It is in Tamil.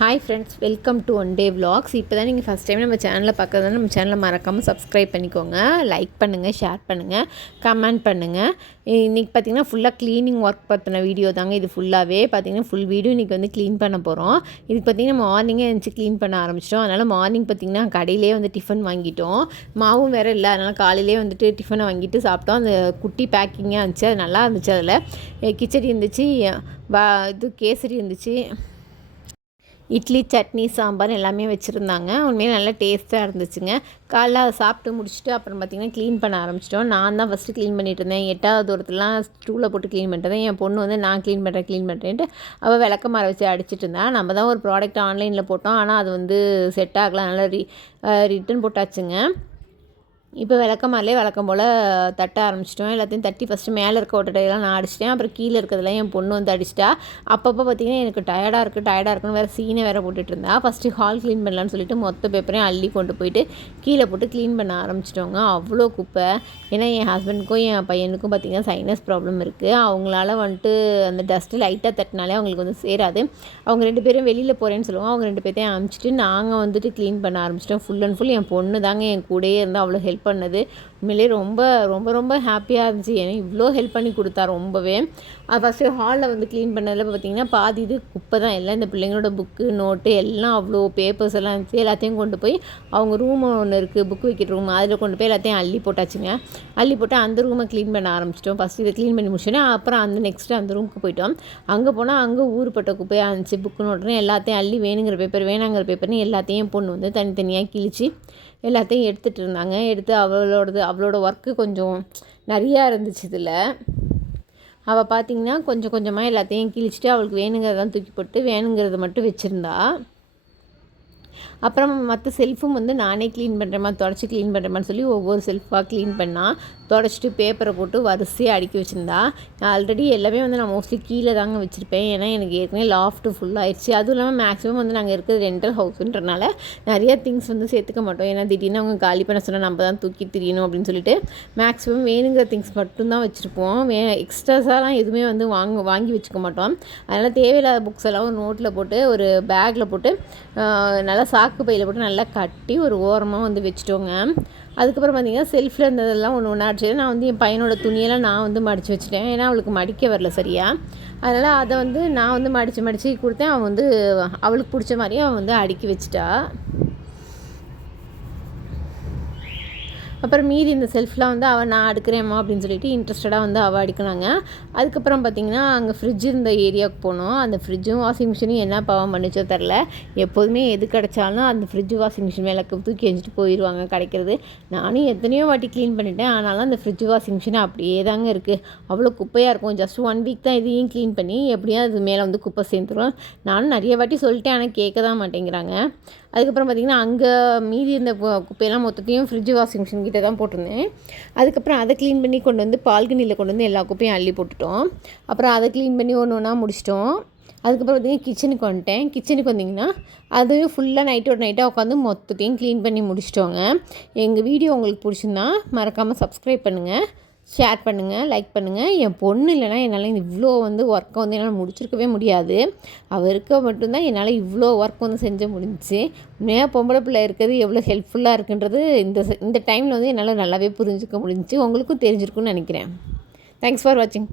Hi friends, welcome to one day vlogs. இப்போ தான் நீங்கள் ஃபஸ்ட் டைம் நம்ம சேனலில் பார்க்குறதுனால நம்ம சேனலை மறக்காமல் சப்ஸ்கிரைப் பண்ணிக்கோங்க. லைக் பண்ணுங்கள், ஷேர் பண்ணுங்கள், கமெண்ட் பண்ணுங்கள். இன்றைக்கி பார்த்திங்கன்னா ஃபுல்லாக க்ளீனிங் ஒர்க் பற்றின வீடியோ தாங்க. இது ஃபுல்லாகவே பார்த்திங்கன்னா ஃபுல் வீடியோ இன்றைக்கி வந்து க்ளீன் பண்ண போகிறோம். இதுக்கு பார்த்திங்கன்னா மார்னிங்கே எழுந்துச்சி க்ளீன் பண்ண ஆரம்பிச்சிட்டோம். அதனால் மார்னிங் பார்த்திங்கன்னா கடையிலே வந்து டிஃபன் வாங்கிட்டோம். மாவும் வேறு இல்லை, அதனால் காலையிலே வந்துட்டு டிஃபனை வாங்கிட்டு சாப்பிட்டோம். அந்த குட்டி பேக்கிங்காக இருந்துச்சு, அது நல்லா இருந்துச்சு. அதில் கிச்சடி இருந்துச்சு, கேசரி இருந்துச்சு, இட்லி, சட்னி, சாம்பார் எல்லாமே வச்சுருந்தாங்க. உண்மையாக நல்லா டேஸ்ட்டாக இருந்துச்சுங்க. காலைல அதை சாப்பிட்டு முடிச்சுட்டு அப்புறம் பார்த்திங்கன்னா க்ளீன் பண்ண ஆரம்பிச்சிட்டோம். நான் தான் ஃபஸ்ட்டு க்ளீன் பண்ணிகிட்டு இருந்தேன். 8வது தூரத்துலாம் ஸ்டூவில் போட்டு க்ளீன் பண்ணிட்டு என் பொண்ணு வந்து நான் க்ளீன் பண்ணுறேன்ட்டு அவள் விளக்கமாற வச்சு அடிச்சிட்டு இருந்தா. நம்ம தான் ஒரு ப்ராடக்ட் ஆன்லைனில் போட்டோம், ஆனால் அது வந்து செட் ஆகலை. அதனால் ரிட்டன் போட்டாச்சுங்க. இப்போ விளக்கமாரிலே வழக்கம் போல் தட்ட ஆரம்பிச்சிட்டோம். எல்லாத்தையும் தட்டி ஃபஸ்ட்டு மேலே இருக்க ஒட்டடையெல்லாம் நான் அடிச்சிட்டேன். அப்புறம் கீழே இருக்கிறதெல்லாம் என் பொண்ணு வந்து அடிச்சிட்டா. அப்பப்போ பார்த்திங்கன்னா எனக்கு டயர்டாக இருக்குன்னு வேறு சீனை வேறு போட்டுட்டு இருந்தா. ஃபஸ்ட்டு ஹால் க்ளீன் பண்ணலான்னு சொல்லிட்டு மொத்த பேப்பரையும் அள்ளி கொண்டு போயிட்டு கீழே போட்டு க்ளீன் பண்ண ஆரம்பிச்சிட்டோங்க. அவ்வளோ குப்பை. ஏன்னா என் ஹஸ்பண்டுக்கும் என் பையனுக்கும் பார்த்திங்கன்னா சைனஸ் ப்ராப்ளம் இருக்குது. அவங்களால வந்துட்டு அந்த டஸ்ட்டு லைட்டாக தட்டினாலே அவங்களுக்கு வந்து சேராது. அவங்க 2 பேரும் வெளியில் போகிறேன்னு சொல்லுவாங்க. அவங்க 2 பேர்த்தையும் அனுப்பிச்சிட்டு நாங்கள் வந்துட்டு க்ளீன் பண்ண ஆரம்பிச்சிட்டோம். ஃபுல் அண்ட் ஃபுல் என் பொண்ணு தாங்க என் கூடயே இருந்தால் அவ்வளோ ஹெல்ப் பண்ணது. உண்மையிலே ரொம்ப ரொம்ப ரொம்ப ஹாப்பியாக இருந்துச்சு. ஏன்னா இவ்வளோ ஹெல்ப் பண்ணி கொடுத்தா ரொம்பவே. ஃபஸ்ட்டு ஹாலில் வந்து க்ளீன் பண்ணதில் பார்த்திங்கன்னா பாதி இது குப்பை தான். எல்லாம் இந்த பிள்ளைங்களோட புக்கு, நோட்டு எல்லாம் அவ்வளோ பேப்பர்ஸ் எல்லாம் இருந்துச்சு. எல்லாத்தையும் கொண்டு போய் அவங்க ரூம் ஒன்று இருக்குது, புக்கு வைக்கிற ரூம், அதில் கொண்டு போய் எல்லாத்தையும் அள்ளி போட்டாச்சுங்க. அள்ளி போட்டு அந்த ரூமை க்ளீன் பண்ண ஆரம்பிச்சிட்டோம். ஃபஸ்ட்டு இதை க்ளீன் பண்ணி முடிச்சோன்னே அப்புறம் நெக்ஸ்ட்டு அந்த ரூமுக்கு போயிட்டோம். அங்கே போனால் அங்கே ஊருப்பட்ட குப்பையாக இருந்துச்சு. புக்கு, நோட்டுன்னு எல்லாத்தையும் அள்ளி வேணுங்கிற பேப்பர்னு எல்லாத்தையும் பொண்ணு வந்து தனித்தனியாக கிழிச்சு எல்லாத்தையும் எடுத்துகிட்டு இருந்தாங்க. எடுத்து அவளோட ஒர்க்கு கொஞ்சம் நிறையா இருந்துச்சு. இதில் அவள் பார்த்திங்கன்னா கொஞ்சம் கொஞ்சமாக எல்லாத்தையும் கிழிச்சிட்டு அவளுக்கு வேணுங்கிறதெல்லாம் தூக்கி போட்டு வேணுங்கிறத மட்டும் வச்சுருந்தா. அப்புறம் மற்ற செல்ஃபும் வந்து நானே க்ளீன் பண்ணுறேம்மா, தொடச்சி க்ளீன் பண்ணுறேம்மான்னு சொல்லி ஒவ்வொரு செல்ஃபாக க்ளீன் பண்ணால் தொடச்சிட்டு பேப்பரை போட்டு வரிசையாக அடுக்கி வச்சுருந்தா. ஆல்ரெடி எல்லாமே வந்து நான் மோஸ்ட்லி கீழே தாங்க வச்சுருப்பேன். ஏன்னா எனக்கு ஏற்கனவே லாஃப்ட்டு ஃபுல்லாகிடுச்சு. அதுவும் இல்லாமல் மேக்ஸிமம் வந்து நாங்கள் இருக்கிறது ரெண்டல் ஹவுஸுன்றனால நிறைய திங்ஸ் வந்து சேர்த்துக்க மாட்டோம். ஏன்னா திடீர்னு அவங்க காலி பண்ண சொன்னால் நம்ம தான் தூக்கி திரியணும் அப்படின்னு சொல்லிட்டு மேக்ஸிமம் வேணுங்கிற திங்ஸ் மட்டும்தான் வச்சுருப்போம். எக்ஸ்ட்ராஸாலாம் எதுவுமே வந்து வாங்கி வச்சுக்க மாட்டோம். அதனால் தேவையில்லாத புக்ஸ் எல்லாம் ஒரு நோட்டில் போட்டு ஒரு பேக்கில் போட்டு நல்லா சாக்கு பையில் போட்டு நல்லா கட்டி ஒரு ஓரமாக வந்து வச்சுட்டோங்க. அதுக்கப்புறம் பார்த்திங்கன்னா செல்ஃபில் இருந்ததெல்லாம் ஒன்று அடிச்சு நான் வந்து என் பையனோட துணியெல்லாம் நான் வந்து மடித்து வச்சுட்டேன். ஏன்னா அவளுக்கு மடிக்க வரல சரியா. அதனால் அதை வந்து நான் வந்து மடித்து கொடுத்தேன். அவன் வந்து அவளுக்கு பிடிச்ச மாதிரியே அவன் வந்து அடுக்கி வச்சுட்டா. அப்புறம் மீதி இந்த செல்ஃப்லாம் வந்து நான் அடுக்கிறேம்மா அப்படின்னு சொல்லிட்டு இன்ட்ரெஸ்டடாக வந்து அவள் அடிக்கினாங்க. அதுக்கப்புறம் பார்த்திங்கன்னா அங்கே ஃப்ரிட்ஜ் இருந்த ஏரியாவுக்கு போனோம். அந்த ஃப்ரிட்ஜும் வாஷிங் மிஷினும் என்ன பாவம் பண்ணிச்சோ தெரில. எப்போதுமே எது கிடைச்சாலும் அந்த ஃப்ரிட்ஜு வாஷிங் மிஷின் மேலே தூக்கி எஞ்சிட்டு போயிடுவாங்க கிடைக்கிறது. நானும் எத்தனையோ வாட்டி க்ளீன் பண்ணிட்டேன். ஆனாலும் அந்த ஃப்ரிட்ஜு வாஷிங் மிஷின் அப்படியே தாங்க இருக்குது. அவ்வளோ குப்பையாக இருக்கும். ஜஸ்ட் 1 வீக் தான் இதையும் க்ளீன் பண்ணி எப்படியும் அது மேலே வந்து குப்பை சேர்ந்துடும். நானும் நிறைய வாட்டி சொல்லிட்டேன், ஆனால் கேட்க தான் மாட்டேங்கிறாங்க. அதுக்கப்புறம் பார்த்திங்கன்னா அங்கே மீதி இருந்த குப்பையெல்லாம் மொத்தத்தையும் ஃப்ரிட்ஜ் வாஷிங் மிஷின் கிட்டே தான் போட்டிருந்தேன். அதுக்கப்புறம் அதை க்ளீன் பண்ணி கொண்டு வந்து பால்கனியில் கொண்டு வந்து எல்லா குப்பையும் அள்ளி போட்டுட்டோம். அப்புறம் அதை க்ளீன் பண்ணி ஒன்று ஒன்றா முடிச்சிட்டோம். அதுக்கப்புறம் பார்த்திங்கன்னா கிச்சனுக்கு வந்துட்டேன். கிச்சனுக்கு வந்திங்கன்னா அதையும் ஃபுல்லாக நைட்டாக உட்காந்து மொத்தத்தையும் க்ளீன் பண்ணி முடிச்சிட்டோங்க. எங்கள் வீடியோ உங்களுக்கு பிடிச்சிருந்தா மறக்காமல் சப்ஸ்கிரைப் பண்ணுங்கள், ஷேர் பண்ணுங்கள், லைக் பண்ணுங்கள். என் பொண்ணு இல்லைனா என்னால் இவ்வளோ வந்து ஒர்க்கை வந்து என்னால் முடிச்சிருக்கவே முடியாது. அவள் இருக்க மட்டும்தான் என்னால் இவ்வளோ ஒர்க் வந்து செஞ்ச முடிஞ்சிச்சு. உண்மையாக பொம்பளை பிள்ளை இருக்கிறது எவ்வளோ ஹெல்ப்ஃபுல்லாக இருக்குன்றது இந்த டைமில் வந்து என்னால் நல்லாவே புரிஞ்சுக்க முடிஞ்சிச்சு. உங்களுக்கும் தெரிஞ்சிருக்குன்னு நினைக்கிறேன். தேங்க்ஸ் ஃபார் வாட்சிங்.